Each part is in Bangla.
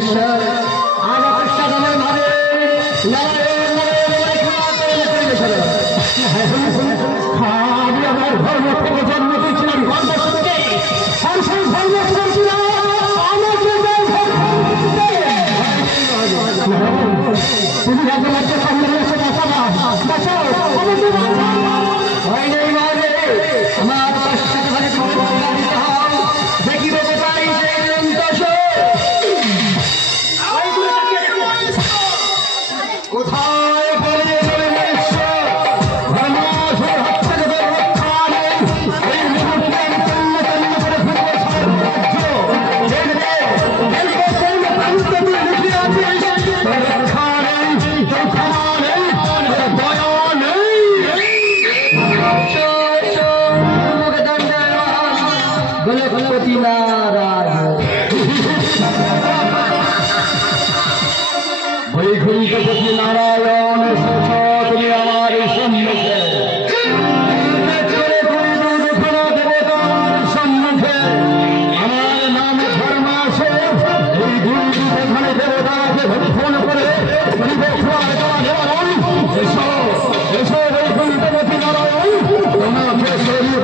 মহেশ্বর আমার কৃষ্ণাগমের ভাবে আমার ধর্ম থেকে জন্ম দিয়েছিলাম গর্বসূত্রে সংসার ধর্ম করেছিলাম তুমি একমাত্র সামনে এসে বাঁচাও হয় নেই মানে আমার কষ্টের ঘরে দেখিবে কোথায় কোথায় বলে বৈকুণ্ঠপতি নারায়ণ তুমি আমার সম্মুখে দেবতার সম্মুখে আমার নাম ধর্ম আছে এই দুর্ঘটনা দেবতাকে ভক্ষণ করে এসো এসো বৈকুণ্ঠপতি নারায়ণ তোমাকে শরীর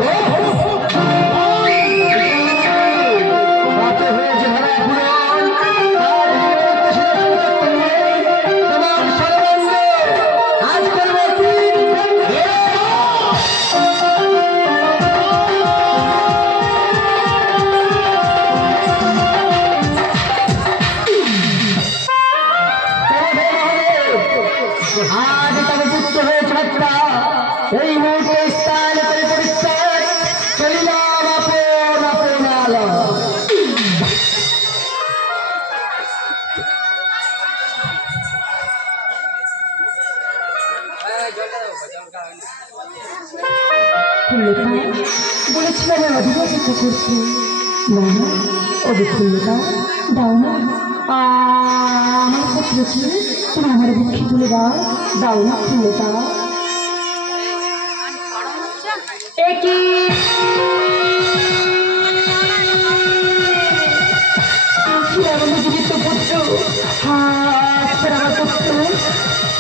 এই মুহূর্তে স্থান পরিষ্কার চলিলাম আপন আলো বলেছিলাম অধিক অপেক্ষা করছি না অধিক্ষুল্লতা দাও না আমার পুত্রকে তুমি আমার বুকে তুলে দাও না ক্ষুল্লতা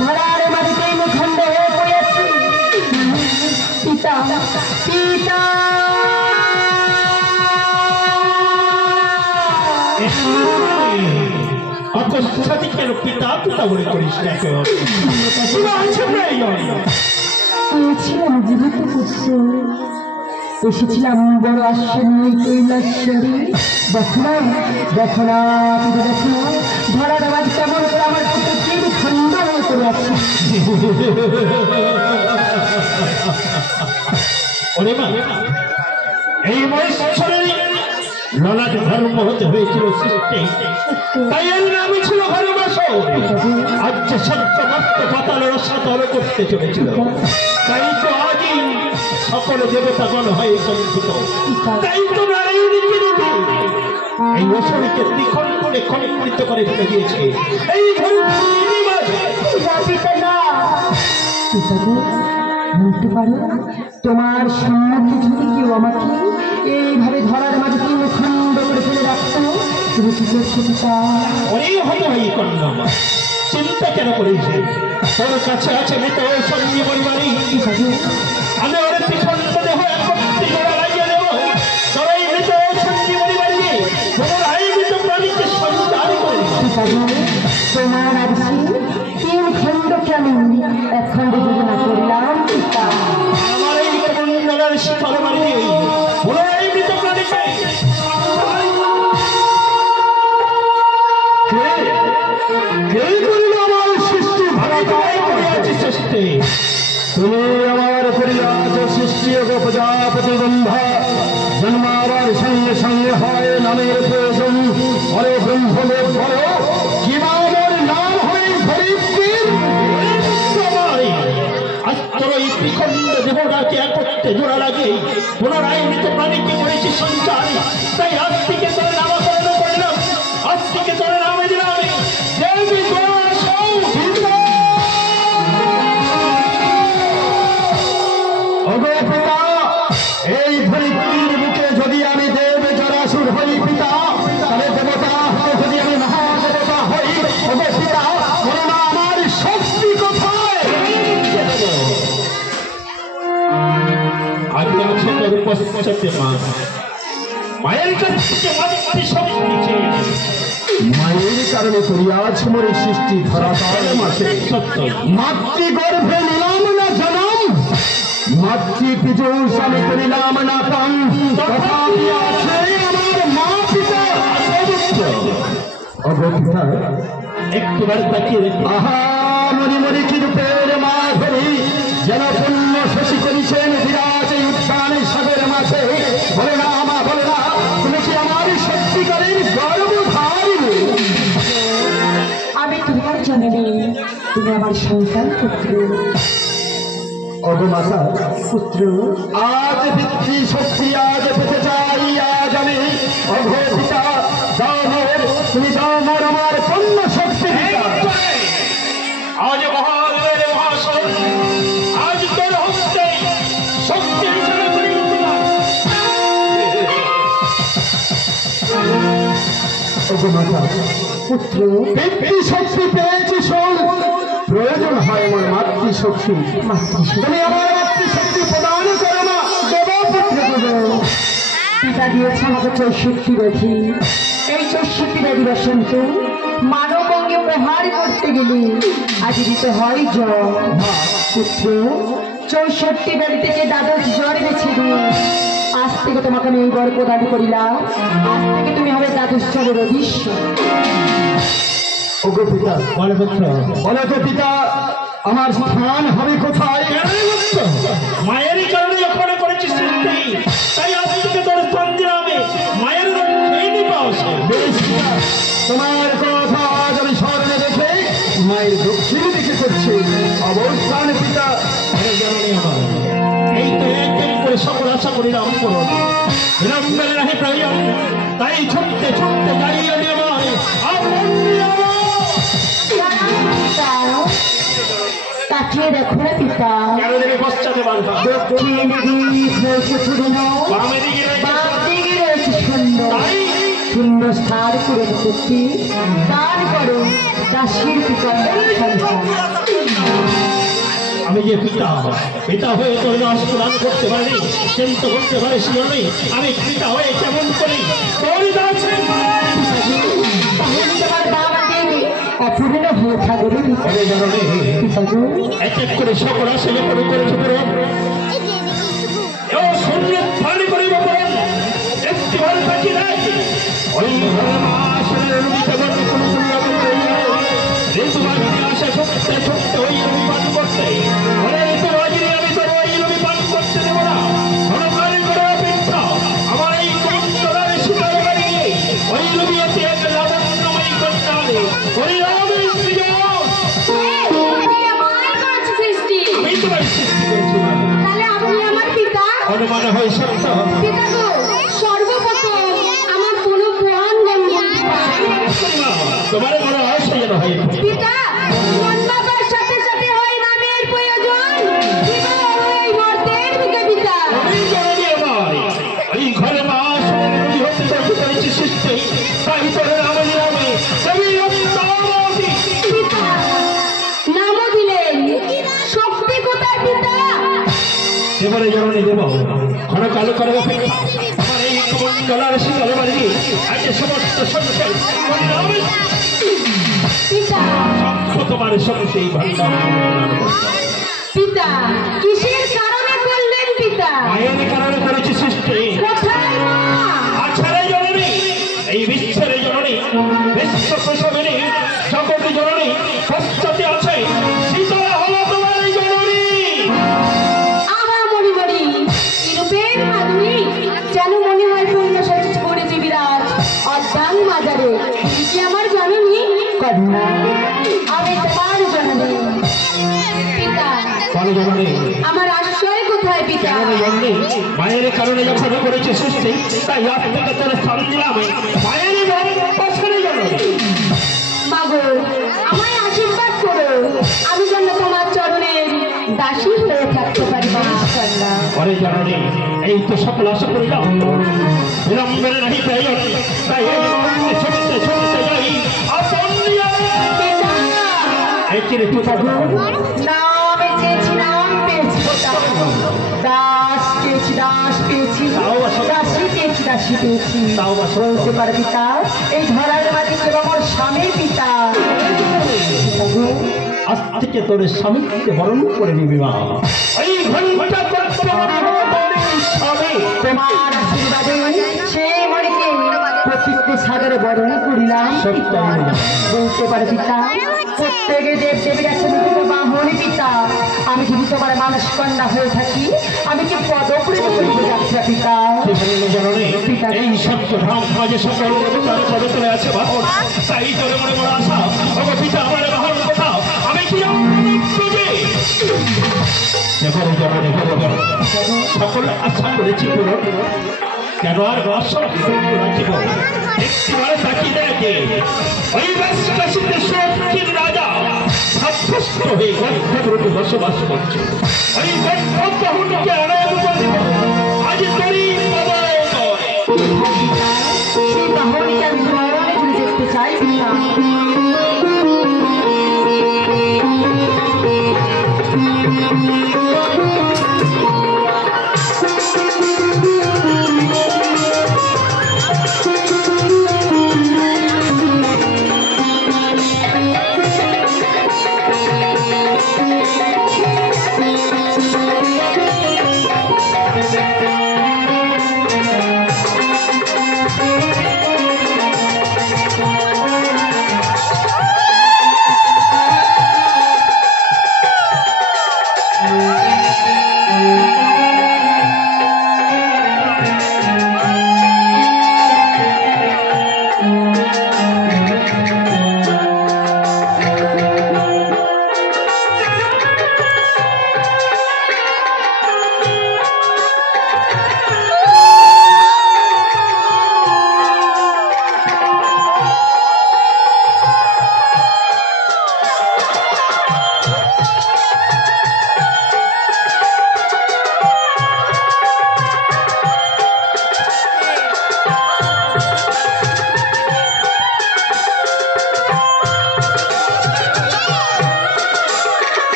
ধরার মাটিতে মুখণ্ড হয়ে পড়েছে পিতা পিতা অকস্মাৎ কেন পিতা পিতা বলে করিস না কেউ চেয়েছিলাম জীবিত পুত্র এসেছিলাম বড় আশ্চর্য কৈলাসেশ্বরী দেখো না দেখো না দেখো না ধরার আওয়াজ কেমন করে আমার পুত্র তিন খণ্ড হয়ে করে আছে এই মহেশ্বরের ললাট ধর্ম হতে হয়েছিল সৃষ্টি তাই এর নামই ছিল ভালোবাসা আজ যে সত্যমাত্র পাতালের সাতল করতে চলেছিল তাই তো আজই সকল দেবতাগণ হয়ে কণ্ঠিত তাই তো নারায়ণীকে দেবে এই অসুরকে দ্বিখণ্ডে খণ্ডিত করে ফেলে দিয়েছে এই বলতে পারো তোমার সম্মুখে যদি কেউ আমাকে এইভাবে ধরার মাঝে তিন খণ্ড করে ফেলে রাখতো তুমি কি করছো পিতা অনেক হতো এই কন্যা চিন্তা কেন করেছে তোর কাছে আছে মৃত সঞ্জীব পরিবারী আমি ওর পিছন দেহ একত্রে জোড়া লাগিয়ে দেব সবাই মৃত সঞ্জীব পরিবারী তোমার আই মৃত প্রাণীকে সঞ্চার করে তোমার আজকে তিন খণ্ড কেমন এক খণ্ড যোজনা করলাম পিতা আমার এই কমণ্ডলের শীতল মারি বলো এই মৃত প্রাণীকে আমার সৃষ্টি ভারতায় করিয়াছি সৃষ্টি তুমি আমার করিয়াছ সৃষ্টি প্রজাপতি বন্ধা জন্মাবার সঙ্গে সঙ্গে হয় নামের প্রয়োজন হরে ব্রহ্মদেব বলো কিবা আমার নাম হয় ধরিত্রীর তোর এই ত্রিখণ্ড দেবতাকে একত্রে জোড়া লাগে পুনরায় মৃত প্রাণীকে করেছি সঞ্চার তাই আজ থেকে তোর নামকরণ করলাম আজ থেকে তোর নামে দিলাম দেবী এই ধরিত্রীর বুকে যদি আমি দেব জরাসুর হই পিতা তাহলে দেবতা যদি আমি মহাদেবতা পশ্চাতে মা মায়ের কাছ থেকে মাতৃ শক্তি চেয়েছে। মায়ের কারণে করিয়াছ মোরে সৃষ্টি ধরাতার মাঝে সত্য মাতৃ গর্ভে নিলাম না জনম, মাতৃ পীযুষ আমি করিলাম না পান, তথাপি আছে আমার মা পিতা অবশ্য। অগো পিতা একটুবার তাকিয়ে দেখো। আহা মরি মরি কি রূপের মা ধরি যেন পুণ্য শশী করিছেন বিরাজ এই উদ্যান সাগরের মাঝে। বলে না মা বলে না, তুমি কি আমার সত্যিকারের গর্ভধারিণী? আমি তোমার জননী, তুমি আমার সন্তান পুত্র। অগমাতা পুত্র, আজ পিতৃ শক্তি আজ পেতে চাই, আজ আমি অঘোষিতা দামোর, তুমি দামোর আমার পূর্ণ শক্তি পিতা। আজ মহাদেবের মহাসন আজ তোর হস্তে শক্তি হিসেবে পরিণত। অগমাতা পুত্র, পিতৃ শক্তি পেয়েছি শোন, প্রয়োজন হয় আমার মাতৃশক্তি। তুমি আমার মাতৃশক্তি প্রদান করো না দেব পুত্র দেব। পিতা দিয়েছে আমাকে 64 ব্যাধি। এই 64 ব্যাধি বসন্ত মানব অঙ্গে প্রহার করতে গেলে আজ দিতে হয় জ্বর। পুত্র, 64 ব্যাধি থেকে দ্বাদশ জ্বর বেছে দিয়ে আজ থেকে তোমাকে আমি এই বর প্রদান করিলাম। আজ থেকে তুমি হবে দ্বাদশ জ্বরের অধীশ্য। ওগো পিতা বলে পুত্র বলো তো পিতা, আমার স্থান হবে কোথায়? মায়েরই কারণে যখন করেছিস সৃষ্টি, তাই আজ থেকে তোর স্থান দিলামে মায়ের খেয়ে পাওয়া। বেশ পিতা, তোমার কথা আজ আমি স্মরণে রেখে মায়ের দক্ষিণ দিকে করছি অবস্থান পিতা। এই তো একদিন করে সকল আশা করিলাম করুন বিলম্বের নাহি প্রয়োজন, তাই ছুটতে ছুটতে যাই আমি তাকিয়ে দেখো না পিতা, কেন দেবে পশ্চাতে বাধা, দক্ষিণ দিক হয়েছে পুরনো, বামে দিকে বাম দিকে রয়েছে সুন্দর। তাই শূন্য স্থান করে করছি দান করো দাসীর পিতা সন্তান। আমি যে পিতা পিতা হয়ে তোর দাস প্রদান করতে পারি, চিন্তা করতে পারি সেজন্যই আমি পিতা হয়ে কেমন করি তোর দাসের তাহলে তোমার দাম দেবে অপূর্ণ হয়ে থাকবে পিতাজি। এক এক করে সকল আসে করে করেছে পূরণ এবং শূন্য স্থান করিব পূরণ। একটি ঘর থাকি নাই ওই ঘরের মা আসলে রুগী কেমন কোনো ঋতুবাহিনী আসে ছুটতে ছুটতে ওই রুগী পান করতে, ঘরে ঋতুবাহিনী আমি তোর ওই রুগী পান করতে দেব না। সরকারি করে অপেক্ষা আমার এই কুমন্তলার শিকার বাড়িয়ে ওই রুগী অতি এক লাবণ্যময়ী কন্যা ওই রামের সৃজন আমি তোমার সৃষ্টি করেছিলাম। অনুমান হয় সত্য সর্বপ্রথম আমার কোনো প্রাণ তোমার বড় আশা যেন হয় পিতা জন্মাবার সাথে সাথে হয় নামের প্রয়োজন। বিবাহ হয় মর্তের দিকে পিতা। আমি জানি আমার এই ঘরে মা সঙ্গী হতে চাইতে চাইছি সৃষ্টি, তাই তোর নামে নামে আমি রক্তাবতী পিতা নামও দিলেন শক্তি কোথায় পিতা? এবারে জননী দেব ঘন কালো করে অপেক্ষা আমার এই কমণ্ডলার শীতল বাড়ি আজকে সমস্ত সংখ্যায় পিতা তোমার শক্তি ভান্ডার পিতা কিসের কারণে করলেন পিতা? মায়ের কারণে করেছি সৃষ্টি। কোথায় মা? আছাড়ে জননী এই বিশ্বের জননী বিশ্ব প্রসবেনী জগৎ জননী পশ্চাতে আছে শীতলা হলো তোমার এই জননী। আমার মনে মনে ইউরোপের মাধুরী যেন মনে হয় পূর্ণ সচিত করেছে বিরাজ অদ্যাং মাজারে। তুমি কি আমার জননী? কন্যা আমি তোমার জননী। পিতা বলো জননী আমার আশ্রয় কোথায় পিতা? কেন জননী মায়ের কারণে যখন করেছে সৃষ্টি, তাই আজ থেকে তোর স্থান দিলাম মায়ের পছন্দ জননী। মাগো আমায় আশীর্বাদ করো, আমি যেন তোমার চরণের দাসী হয়ে থাকতে পারি। কন্যা পরে জননী এই তো সকল আশা করিলাম বিলম্বের নাহি প্রয়োজন, তাই এই মুহূর্তে ছুটতে ছুটতে যাই আপন পিতা এই চিরে পিতা নামে চেয়েছি নাম পেয়েছি পিতা। দাস চেয়েছি দাস পেয়েছি কাছে পেয়েছি। তাও বা সত্য। বলতে পারে পিতা, এই ধরার মাঝে কেবল আমার স্বামী পিতা। আজ থেকে তোর স্বামীকে বরণ করে নিবি মা। এই ঘন্টা স্বামী তোমার আশীর্বাদে সেই মরিকে প্রতিজ্ঞ সাগরে বরণ করিলাম পিতা। বলতে পারে পিতা, প্রত্যেকে দেব দেবীর কাছে বাহনী পিতা। আমি যদি তোমার মানুষ কন্যা হয়ে থাকি, আমি কি পদপ্রেম করতে যাচ্ছি পিতা। এই সত্য ধাম মাঝে সকল দেবতার পদে চলে আছে বাহন। তাই তোর মনে বড় আশা, ওগো পিতা আমার বাহন কোথাও, আমি কি সকল আশা করেছি পূরণ। কেন আর একটিবার তাকিয়ে দেখে ওই বাসকাশীতে শক্তির রাজা সাব্যস্ত হয়ে গর্ভগ্রহে বসবাস করছে। ওই গর্ভগ্রহণকে আনয়ন করে আজ তোরই পদয় সেই বাহনীকে আমি স্মরণে করে দেখতে চাই পিতা।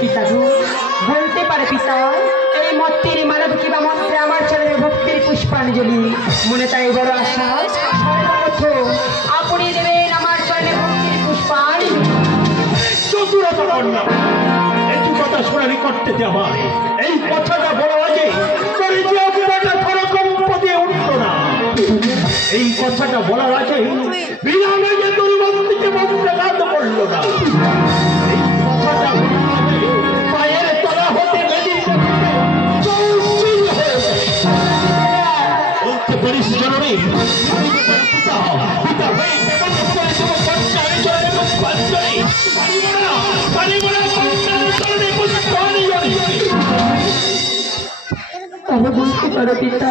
পিতা গো, বলতে পারে পিতা, এই মত্তির মানব কিবা মন্ত্রে আমার চরণে ভক্তির পুষ্পাঞ্জলি। মনে তাই বড় আশা, সর্বপ্রথম আপনি দেবেন আমার চরণে ভক্তির পুষ্পাঞ্জলি। চতুরতা কন্যা, একটি কথা শোনানি করতে আমার এই কথাটা বড় আগে তোর যে অপরাধটা থরকম্প দিয়ে উঠতো না। এই কথাটা বলার আগে বিনা মেঘে তোর মন্ত্রীকে মন্ত্রাঘাত করলো না। এই কথাটা পায়ের তলা হতে বেদির চৌচির হয়ে বলতে পারিস জননী, আমি তোমার পিতা পিতা হয়ে কেমন করে তোমার বাচ্চা আমি চলে পুষ্পাঞ্জলি পারিব না কন্যার চরণে পুষ্পাঞ্জলি। তবে বলতে পারো পিতা,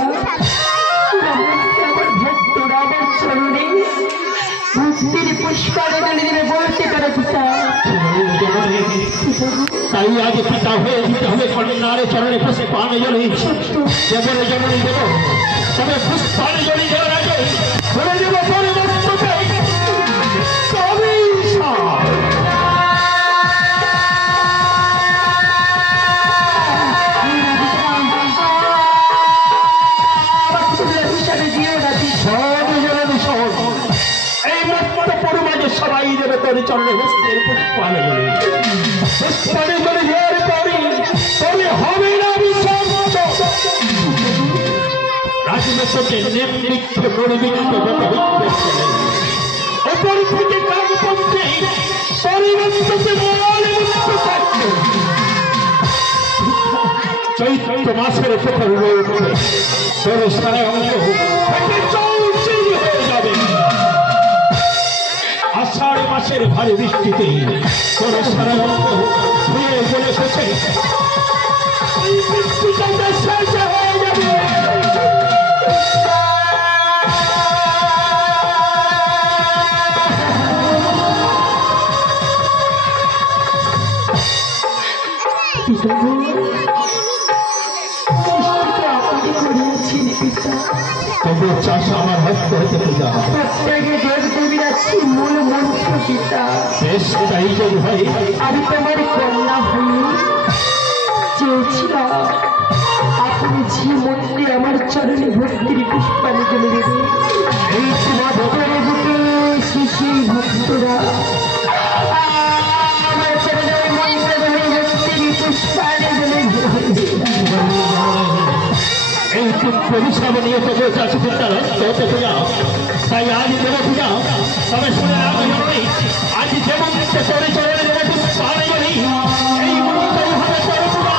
আমার ভক্তরা আমার চরণে ভক্তির পুষ্পাঞ্জলি দেবে। বলতে পারো পিতা, তাই আগে পিতা হয়ে দিতে হবে কন্যার চরণে পুষ্পাঞ্জলি। যেমন জননী দেব, তবে পুষ্পাঞ্জলি দেওয়ার আগে বলে দেব পরিবর্তন হিসাবে দিও না। চরণে ভক্তির পুষ্পাঞ্জলি পুষ্পাঞ্জলি দেওয়ার পরে তবে হবে না রাজবেশকে নির্লিপ্ত গর্বিত অপর থেকে কাজ করছে পরিবর্তকে মনে মুক্ত থাকবে চৈত্র মাসের প্রথম রোগ তোর সারা অঙ্গ থেকে চৌচির হয়ে যাবে আষাঢ় মাসের ভারী বৃষ্টিতে তোর সারা অঙ্গ ধুয়ে বলে এসেছে এই বৃষ্টিটা শেষ হয়ে যাবে তবু চাষ আমার হস্ত হতে পূজা প্রত্যেকে দেব দেবীর আছে মূল মন্ত্র পিতা বেশ তাই যদি হয় আমি তোমার কন্যা হই চেয়েছিলাম আপনি যে মন্ত্রে আমার চরণে ভক্তির পুষ্পাঞ্জলি দেবে এই ভক্তের বুকে সেই ভক্তরা আমার চরণে ওই মন্ত্রে ধরে ভক্তির পুষ্পাঞ্জলি এই পরিশ্রম নিয়ে তবু চাষ পিতার হস্ত হতে পূজা তাই আজ দেব পূজা তবে শুনে রাখি আজ যে মন্ত্রে করে চরণে দেব পুষ্পাঞ্জলি এই মন্ত্রই হবে তোর পূজা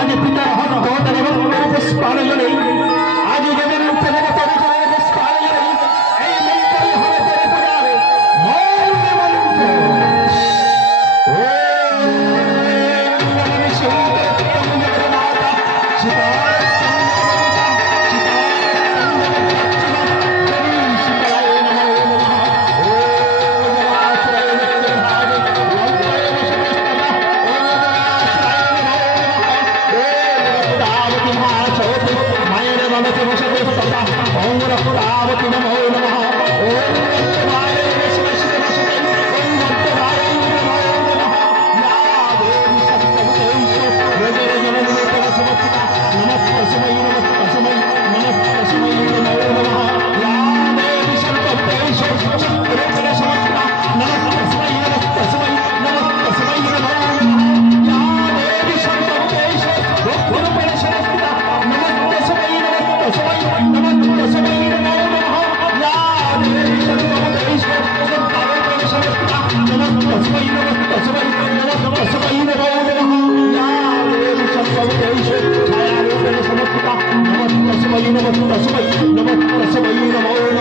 আজ পিতার হত হতেন এবং পুষ্পাঞ্জলি আজ দেবের মুখে দেবে পরিচয় পুষ্পাঞ্জলি এই মন্ত্রই হবে তোর পূজার মৌল মন্ত্র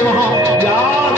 नमः